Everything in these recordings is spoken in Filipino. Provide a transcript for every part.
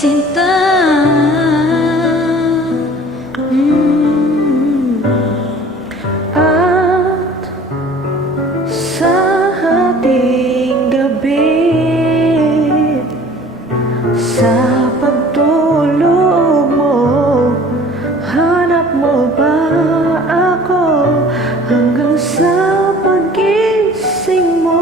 sinta. At sa hating gabi, sa pagtulog mo, hanap mo ba ako hanggang sa paggising mo?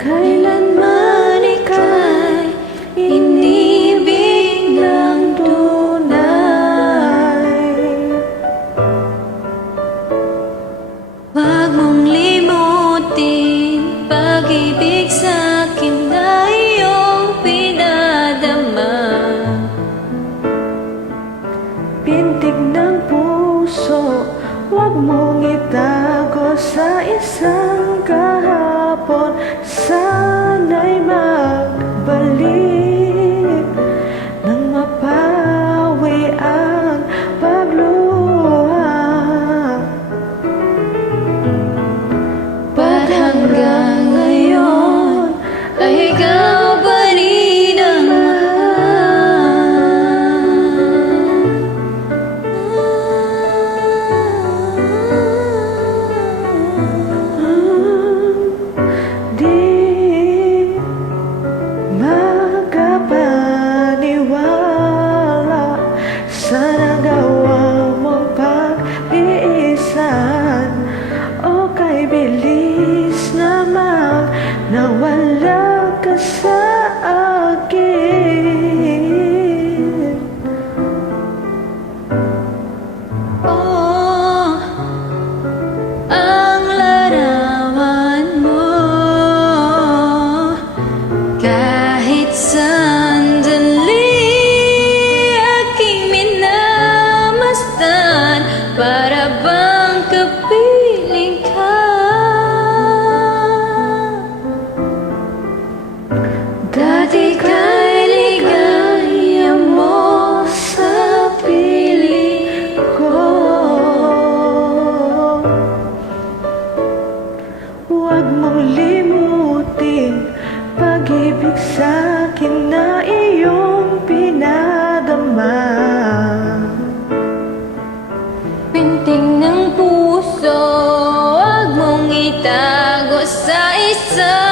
Kailanman ika'y inibig ng tunay. Huwag mong limutin pag-ibig sa'kin na iyong pinadama. Pintig ng puso, huwag mong itago sa isang kahapon. Sana'y magbalik nang mapawi ang pagluha. Ba't hanggang ngayon ay ikaw pa rin ang Di makapaniwala sa nagawa mong pag-iisan. O kay bilis naman nawala ka sa akin. oh, ang larawan mo. Kahit sandali aking minamasdan, para bang kapiling ka. Dati ka'y ligaya mo sa piling ko. Huwag mong limutin pag-ibig sa'kin na iyong pinadama. Pinting ng puso, huwag mong itago sa isa